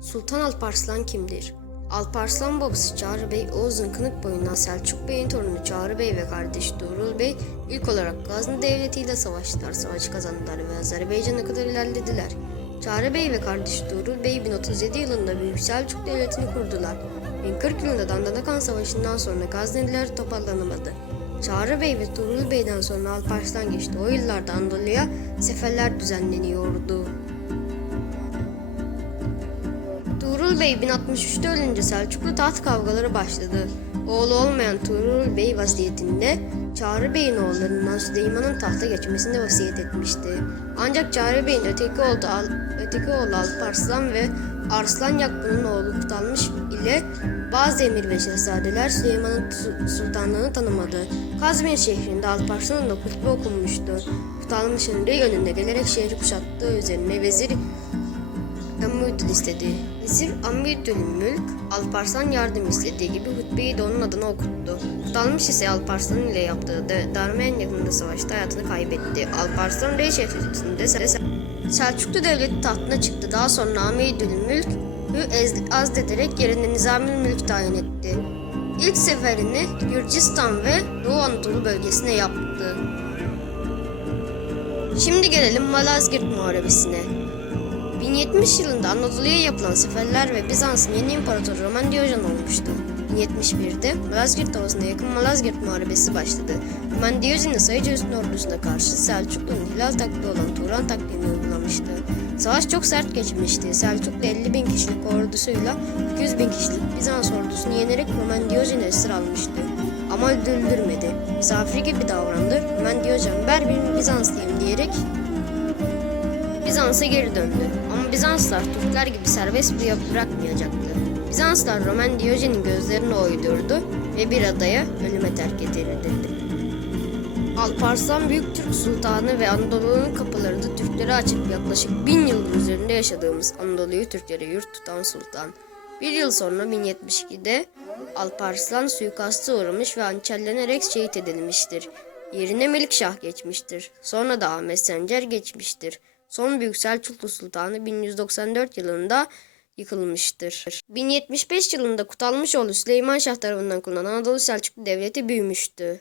Sultan Alparslan kimdir? Alparslan babası Çağrı Bey, Oğuz'un kınık boyundan Selçuk Bey'in torunu Çağrı Bey ve kardeşi Tuğrul Bey ilk olarak Gazni Devleti ile savaştılar, savaşı kazandılar ve Azerbaycan'a kadar ilerlediler. Çağrı Bey ve kardeşi Tuğrul Bey 1037 yılında Büyük Selçuk Devleti'ni kurdular. 1040 yılında Dandanakan Savaşı'ndan sonra Gazneliler toparlanamadı. Çağrı Bey ve Tuğrul Bey'den sonra Alparslan geçti. O yıllarda Anadolu'ya seferler düzenleniyordu. Tuğrul Bey 1063'te ölünce Selçuklu taht kavgaları başladı. Oğlu olmayan Tuğrul Bey vasiyetinde Çağrı Bey'in oğullarından Süleyman'ın tahta geçmesini vasiyet etmişti. Ancak Çağrı Bey'in öteki oğlu, Al- öteki oğlu Alparslan ve Arslan Yakbu'nun oğlu Kutalmış ile bazı emir ve şehzadeler Süleyman'ın su- sultanlığını tanımadı. Kazmir şehrinde Alparslan'ın da hutbe okunmuştu. Kutalmış'ın rey önünde gelerek şehri kuşattığı üzerine vezir Amüdül istedi. Vezir Amüdül Mülk, Alparslan yardım istediği gibi hutbeyi de onun adına okuttu. Kutalmış ise Alparslan ile yaptığı da Darmen yakınında savaşta hayatını kaybetti. Alparslan Rey Se- Selçuklu devleti tahtına çıktı. Daha sonra Amüdül Mülk azlederek yerine Nizamül Mülk tayin etti. İlk seferini Gürcistan ve Doğu Anadolu bölgesine yaptı. Şimdi gelelim Malazgirt Muharebesi'ne. 1070 yılında Anadolu'ya yapılan seferler ve Bizans'ın yeni imparatoru Roman Diyojen olmuştu. 1071'de Malazgirt Ovası'na yakın Malazgirt Muharebesi başladı. Roman Diyojen'in sayıca üstün ordusuna karşı Selçuklu'nun hilal taktiği olan Turan taktiğini uygulamıştı. Savaş çok sert geçmişti. Selçuklu 50 bin kişilik ordusuyla 200 bin kişilik Bizans ordusunu yenerek Roman Diyojen'i esir almıştı. Ama öldürülmedi. Misafir gibi davrandı. Roman Diyojen ben bir Bizanslıyım diyerek Bizans'a geri döndü. Ama Bizanslar Türkler gibi serbest bıra- bırakmayacaktı. Bizanslar Roman Diyojen'in gözlerini oydurdu ve bir adaya ölüme terk edildi. Alparslan Büyük Türk Sultanı ve Anadolu'nun kapıları da Türklere açıp yaklaşık bin yılın üzerinde yaşadığımız Anadolu'yu Türklere yurt tutan sultan. Bir yıl sonra 1072'de Alparslan suikasta uğramış ve hançerlenerek şehit edilmiştir. Yerine Melikşah geçmiştir. Sonra da Ahmet Sencer geçmiştir. Son Büyük Selçuklu Sultanı 1194 yılında yıkılmıştır. 1075 yılında Kutalmışoğlu Süleyman Şah tarafından kurulan Anadolu Selçuklu Devleti büyümüştü.